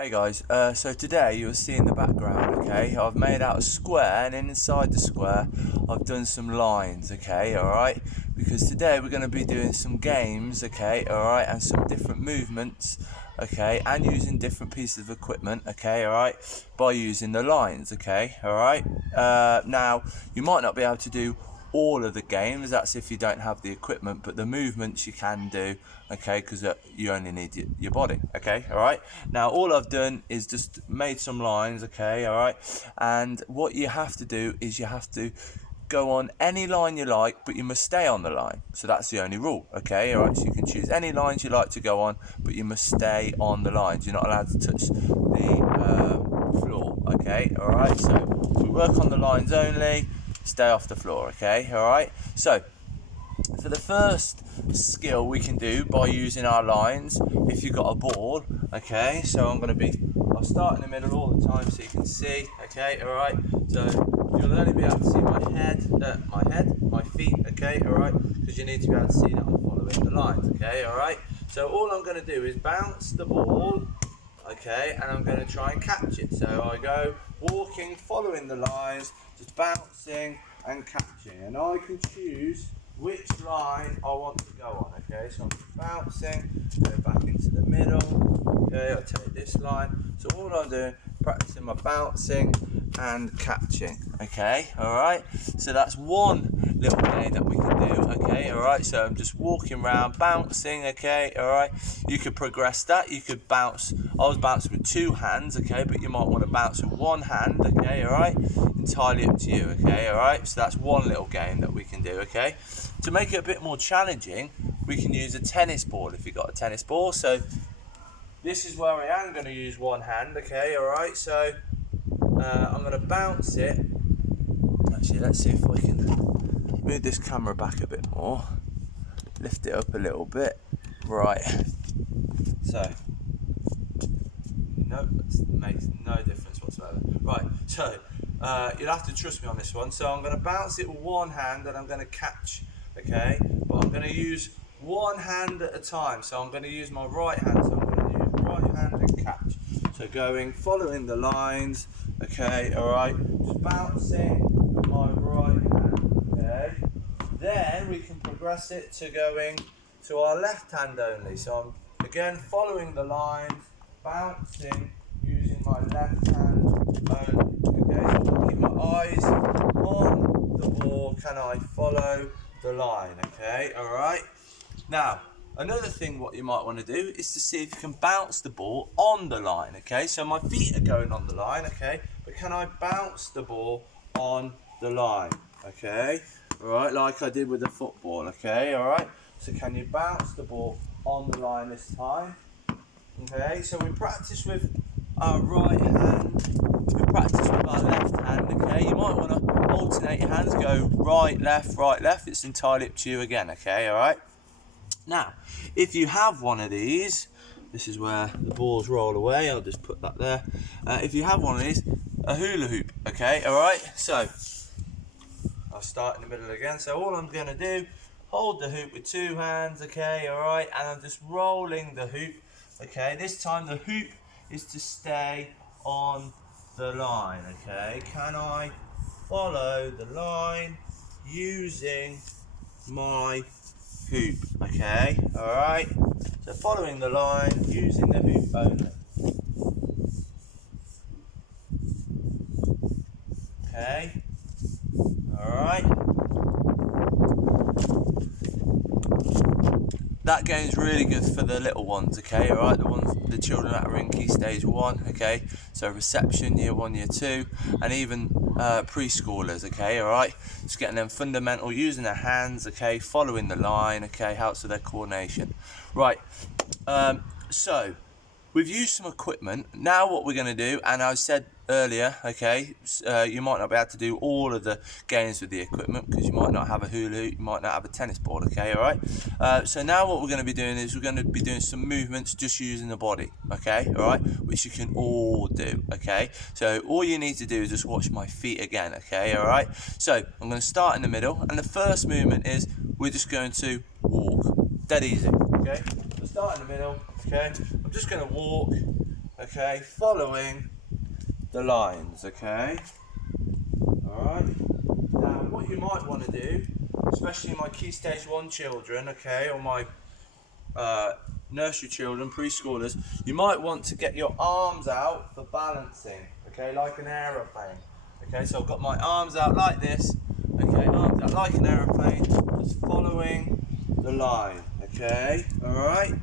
Hey guys, so today you'll see in the background, okay, I've made out a square, and inside the square I've done some lines, okay, alright, because today we're going to be doing some games, okay, alright, and some different movements, okay, and using different pieces of equipment, okay, alright, by using the lines, okay, alright. Now, you might not be able to do all of the games, that's if you don't have the equipment, but the movements you can do, okay, because you only need your body, okay, alright. Now all I've done is just made some lines, okay, alright, and what you have to do is you have to go on any line you like, but you must stay on the line. So that's the only rule, okay, alright. So you can choose any lines you like to go on, but you must stay on the lines. You're not allowed to touch the floor, okay, alright. So we work on the lines only, stay off the floor, okay, alright. So for the first skill we can do by using our lines, if you've got a ball, okay, so I'll start in the middle all the time so you can see, okay, alright. So you'll only be able to see my feet, okay, alright, because you need to be able to see that I'm following the lines, okay, alright. So all I'm going to do is bounce the ball, okay, and I'm going to try and catch it. So I go walking, following the lines, just bouncing and catching, and I can choose which line I want to go on, okay. So I'm just bouncing, go back into the middle, okay, I'll take this line. So all I'm doing, practicing my bouncing and catching, okay, alright. So that's one little game that we can do, okay, alright. So I'm just walking around, bouncing, okay, alright. You could progress that, you could bounce, I was bouncing with two hands, okay, but you might want to bounce with one hand, okay, alright. Entirely up to you, okay, alright. So that's one little game that we can do, okay. To make it a bit more challenging, we can use a tennis ball if you've got a tennis ball. So this is where I am going to use one hand, okay, alright. So I'm going to bounce it. Actually, let's see if I can move this camera back a bit more, lift it up a little bit, right. So nope, that makes no difference whatsoever, right. So you'll have to trust me on this one. So I'm going to bounce it with one hand and I'm going to catch, okay, but I'm going to use one hand at a time. So I'm going to use my right hand, so I'm going to use right hand and catch. So following the lines, okay, alright, just bouncing with my right hand, okay. Then we can progress it to going to our left hand only. So I'm again following the lines, bouncing, using my left hand only, okay. So I keep my eyes on the ball, can I follow the line, okay, alright. Now, another thing what you might want to do is to see if you can bounce the ball on the line, okay. So my feet are going on the line, okay, but can I bounce the ball on the line, okay, alright, like I did with the football, okay, alright. So can you bounce the ball on the line this time, okay. So we practice with our right hand, we practice with our left hand, okay. You might want to alternate your hands, go right, left, it's entirely up to you again, okay, alright. Now, if you have one of these, this is where the balls roll away, I'll just put that there. If you have one of these, a hula hoop, okay, alright. So, I'll start in the middle again. So all I'm going to do, hold the hoop with two hands, okay, alright, and I'm just rolling the hoop, okay. This time the hoop is to stay on the line, okay. Can I follow the line using my hoop, okay, alright. So following the line, using the hoop only, okay, alright. That game's really good for the little ones, okay, alright, the children that are in Key Stage 1, okay, so reception, year 1, year 2, and even preschoolers, okay, alright, just getting them fundamental, using their hands, okay, following the line, okay, helps with their coordination, right. So we've used some equipment. Now what we're going to do, and I said earlier, okay, you might not be able to do all of the games with the equipment because you might not have a hula hoop, you might not have a tennis ball, okay, alright. So now what we're going to be doing is we're going to be doing some movements just using the body, okay, alright, which you can all do, okay. So all you need to do is just watch my feet again, okay, alright. So I'm going to start in the middle, and the first movement is we're just going to walk, dead easy, okay. So start in the middle, okay, I'm just going to walk, okay, following the lines, okay? Alright, now what you might want to do, especially my Key Stage 1 children, okay, or my nursery children, preschoolers, you might want to get your arms out for balancing, okay, like an aeroplane. Okay, so I've got my arms out like this, okay, arms out like an aeroplane, just following the line, okay, alright?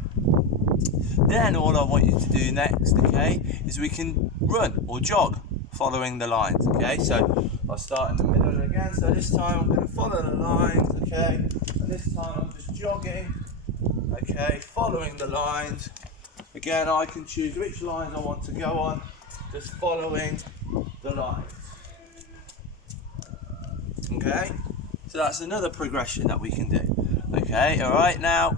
Then all I want you to do next, okay, is we can run or jog following the lines, okay? So I'll start in the middle again, so this time I'm going to follow the lines, okay, and this time I'm just jogging, okay, following the lines. Again, I can choose which lines I want to go on, just following the lines. Okay, so that's another progression that we can do. Okay, alright, now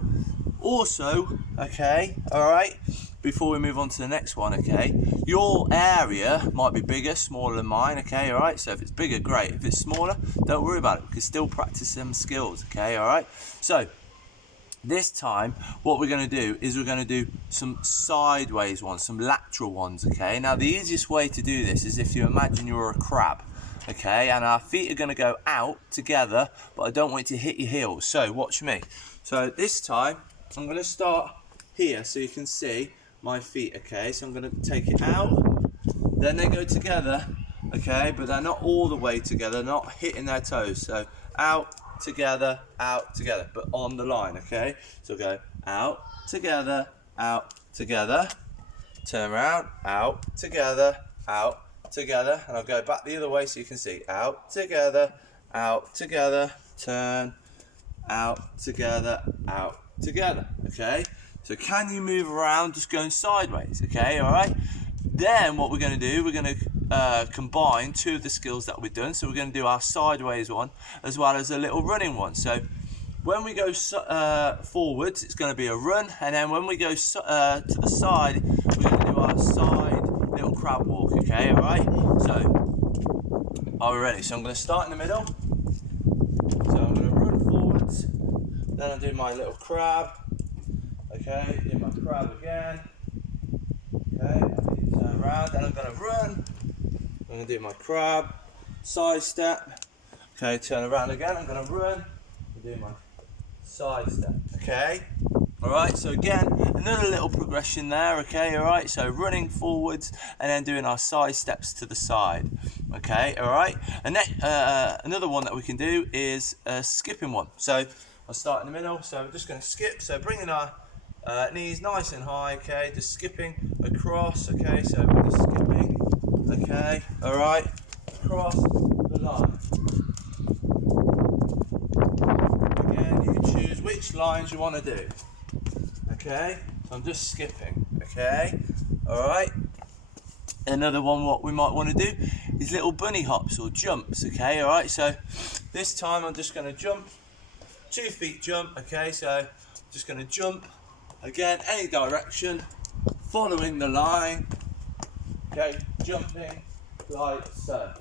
also, okay, alright, before we move on to the next one, okay, your area might be bigger, smaller than mine, okay, alright, so if it's bigger, great. If it's smaller, don't worry about it, we can still practice some skills, okay, alright. So this time what we're going to do is we're going to do some sideways ones, some lateral ones, okay. Now the easiest way to do this is if you imagine you're a crab, okay, and our feet are going to go out together, but I don't want you to hit your heels, so watch me. So this time I'm going to start here so you can see my feet, okay, so I'm going to take it out, then they go together, okay, but they're not all the way together, not hitting their toes, so out, together, but on the line, okay, so go out, together, turn around, out, together, and I'll go back the other way so you can see, out, together, turn, out, together, okay, so can you move around just going sideways, okay, alright, then what we're going to do, we're going to combine two of the skills that we've done, so we're going to do our sideways one as well as a little running one. So when we go forwards, it's going to be a run, and then when we go to the side, we're going to do our side little crab walk, okay, alright, so are we ready? So I'm going to start in the middle, so I'm going to run forwards, then I'll do my little crab, okay, do my crab again, okay, turn around, then I'm going to run, I'm going to do my crab, side step, okay, turn around again, I'm going to run, and do my side step, okay, alright, so again, another little progression there, okay, alright, so running forwards, and then doing our side steps to the side, okay, alright, and then another one that we can do is a skipping one, so I'll start in the middle, so we're just going to skip, so bringing our knees nice and high, okay, just skipping across, okay, so we're just skipping, okay, alright, across the line. Again, you choose which lines you want to do, okay, so I'm just skipping, okay, alright. Another one what we might want to do is little bunny hops or jumps, okay, alright, so this time I'm just going to jump, 2 feet jump, okay, so just going to jump, again, any direction, following the line, okay, jumping like so.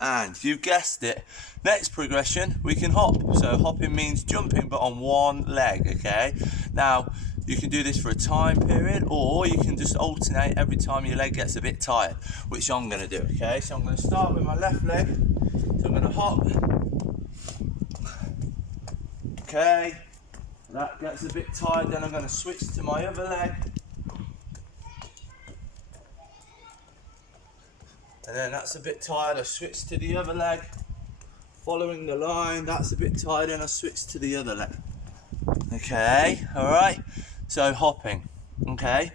And you've guessed it, next progression, we can hop. So hopping means jumping but on one leg, okay? Now, you can do this for a time period, or you can just alternate every time your leg gets a bit tired, which I'm going to do, okay? So I'm going to start with my left leg, so I'm going to hop. Okay, that gets a bit tired, then I'm going to switch to my other leg. And then that's a bit tired, I switch to the other leg. Following the line, that's a bit tired, and I switch to the other leg. Okay, alright, so hopping, okay.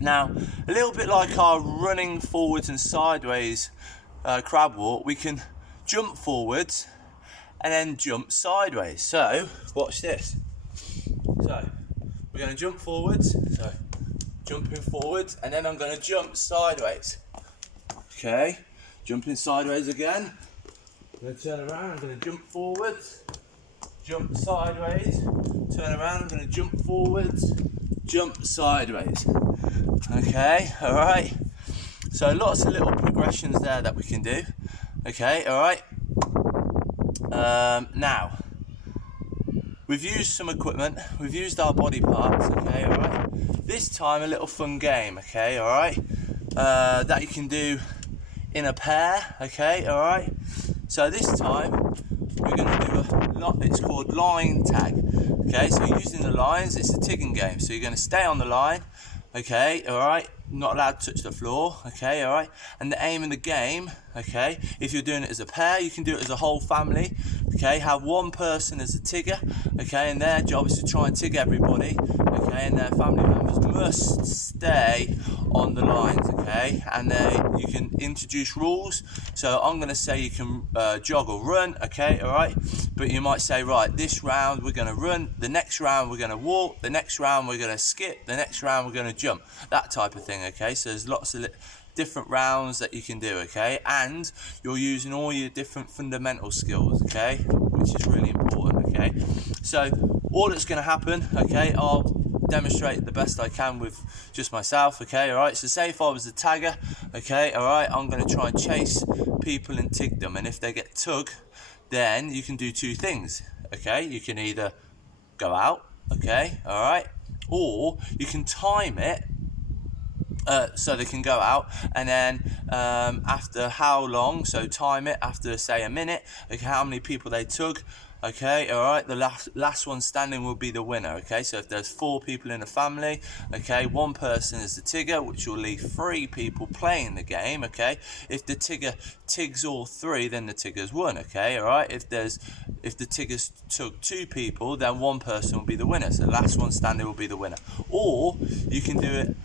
Now, a little bit like our running forwards and sideways crab walk, we can jump forwards and then jump sideways. So, watch this. So, we're going to jump forwards, so jumping forwards, and then I'm going to jump sideways. Okay, jumping sideways again. I'm going to turn around, I'm going to jump forwards, jump sideways, turn around, I'm going to jump forwards, jump sideways. Okay, alright. So lots of little progressions there that we can do. Okay, alright. Now, we've used some equipment, we've used our body parts, okay, alright? This time a little fun game, okay, alright? That you can do in a pair, okay, alright? So this time we're going to do it's called line tag, okay? So using the lines, it's a tigging game. So you're going to stay on the line, okay, alright? Not allowed to touch the floor, okay, alright? And the aim in the game, okay, if you're doing it as a pair, you can do it as a whole family, okay? Have one person as a tigger, okay, and their job is to try and tig everybody, okay, and their family members must stay on the lines, okay? And you can introduce rules. So I'm going to say you can jog or run, okay, alright? But you might say, right, this round we're going to run, the next round we're going to walk, the next round we're going to skip, the next round we're going to jump, that type of thing, okay? So there's lots of different rounds that you can do, okay? And you're using all your different fundamental skills, okay? Which is really important, okay? So all that's going to happen, okay, I'll demonstrate the best I can with just myself, okay, alright? So say if I was a tagger, okay, alright, I'm going to try and chase people and tig them, and if they get tugged, then you can do two things, okay? You can either go out, okay, alright, or you can time it so they can go out, and then after how long, so time it after say a minute, okay, how many people they tug, okay, alright, the last one standing will be the winner, okay? So if there's 4 people in a family, okay, one person is the tigger, which will leave 3 people playing the game, okay? If the tigger tigs all 3, then the tigger's won, okay, alright? If the tiggers tug 2 people, then one person will be the winner, so the last one standing will be the winner. Or you can do it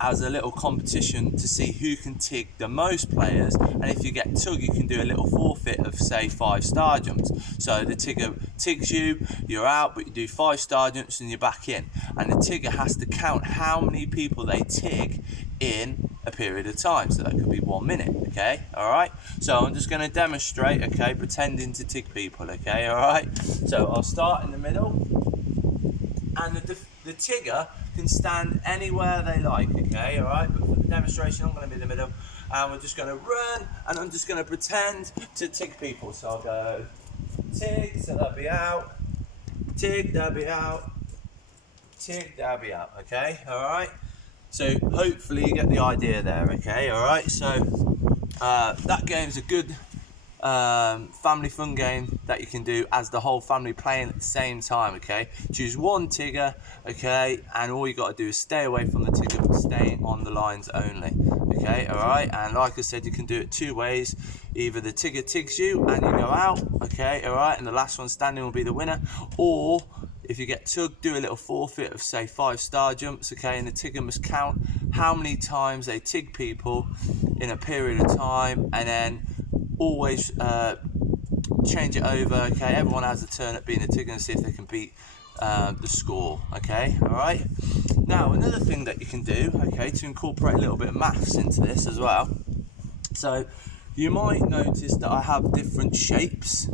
as a little competition to see who can tig the most players, and if you get tugged, you can do a little forfeit of say 5 star jumps. So the tigger tigs you, you're out, but you do 5 star jumps and you're back in, and the tigger has to count how many people they tig in a period of time, so that could be 1 minute, okay, alright? So I'm just going to demonstrate, okay, pretending to tig people, okay, alright? So I'll start in the middle, and the tigger can stand anywhere they like, okay, alright? But for the demonstration, I'm going to be in the middle, and we're just going to run, and I'm just going to pretend to tig people. So I'll go tig, so they'll be out, tig, they'll be out, tig, they'll be out, okay, alright? So hopefully you get the idea there, okay, alright? So that game's a good family fun game that you can do as the whole family playing at the same time, okay? Choose one tigger, okay, and all you got to do is stay away from the tigger, but staying on the lines only, okay, alright? And like I said, you can do it 2 ways. Either the tigger tigs you and you go out, okay, alright, and the last one standing will be the winner, or if you get tugged, do a little forfeit of say 5 star jumps, okay, and the tigger must count how many times they tig people in a period of time, and then always change it over, okay? Everyone has a turn at being a tigger and see if they can beat the score, okay, alright? Now another thing that you can do, okay, to incorporate a little bit of maths into this as well, so you might notice that I have different shapes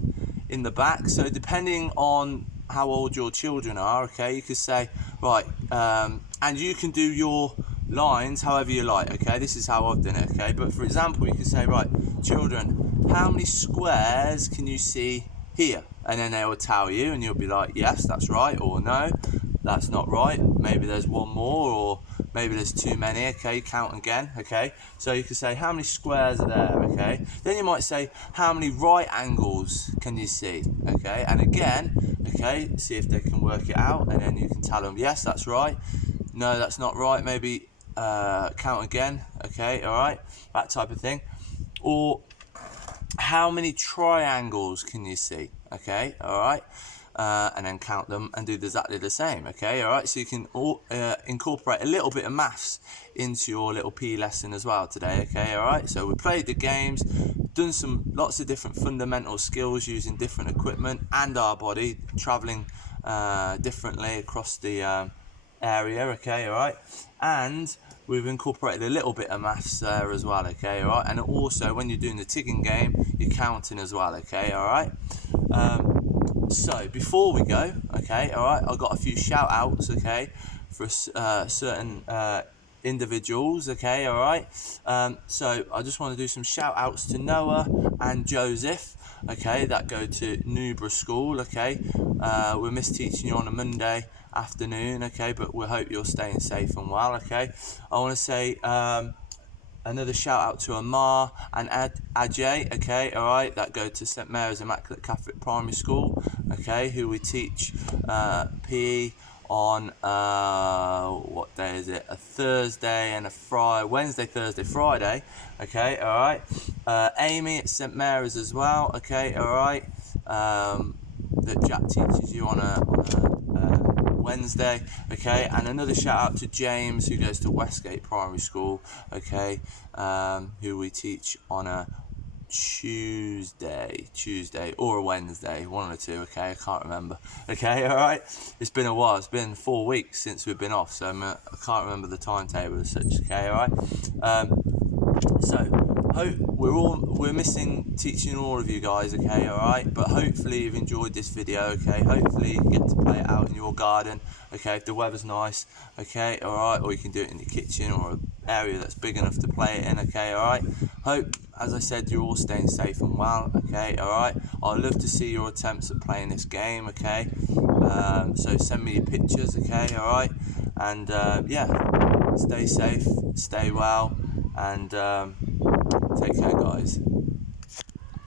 in the back, so depending on how old your children are, okay, you could say, right, and you can do your lines however you like, okay? This is how I've done it, okay? But for example, you can say, right, children, how many squares can you see here? And then they will tell you, and you'll be like, yes, that's right, or no, that's not right, maybe there's one more, or maybe there's too many, okay? Count again, okay? So you can say, how many squares are there, okay? Then you might say, how many right angles can you see, okay? And again, okay, see if they can work it out, and then you can tell them, yes, that's right, no, that's not right, maybe count again, okay, alright, that type of thing. Or how many triangles can you see, okay, alright, and then count them and do exactly the same, okay, alright. So you can incorporate a little bit of maths into your little PE lesson as well today, okay, alright. So we played the games, done lots of different fundamental skills using different equipment and our body, travelling differently across the area, okay, alright, and we've incorporated a little bit of maths there as well, okay, alright, and also when you're doing the tigging game, you're counting as well, okay, alright. So before we go, okay, alright, I've got a few shout outs, okay, for certain individuals, okay, all right. So I just want to do some shout outs to Noah and Joseph, okay, that go to Newborough School, okay. We miss teaching you on a Monday afternoon, okay, but we hope you're staying safe and well, okay. I want to say another shout out to Amar and Ajay, okay, all right, that go to St Mary's Immaculate Catholic Primary School, okay, who we teach PE on what day is it? A Thursday and a Friday, Wednesday, Thursday, Friday, okay, all right. Amy at St Mary's as well, okay, all right. That Jack teaches you on a Wednesday, okay, and another shout out to James who goes to Westgate Primary School, okay, who we teach on a Tuesday or a Wednesday, one of the two, okay, I can't remember, okay, all right. It's been a while, it's been 4 weeks since we've been off, so I can't remember the timetable as such, okay, all right. So we're missing teaching all of you guys, okay, all right, but hopefully you've enjoyed this video, okay. Hopefully you get to play it out in your garden, okay, if the weather's nice, okay, all right, or you can do it in your kitchen or an area that's big enough to play it in, okay, all right. Hope, as I said, you're all staying safe and well, okay, all right. I'd love to see your attempts at playing this game, okay. So send me your pictures, okay, all right, and yeah, stay safe, stay well, and take care, guys.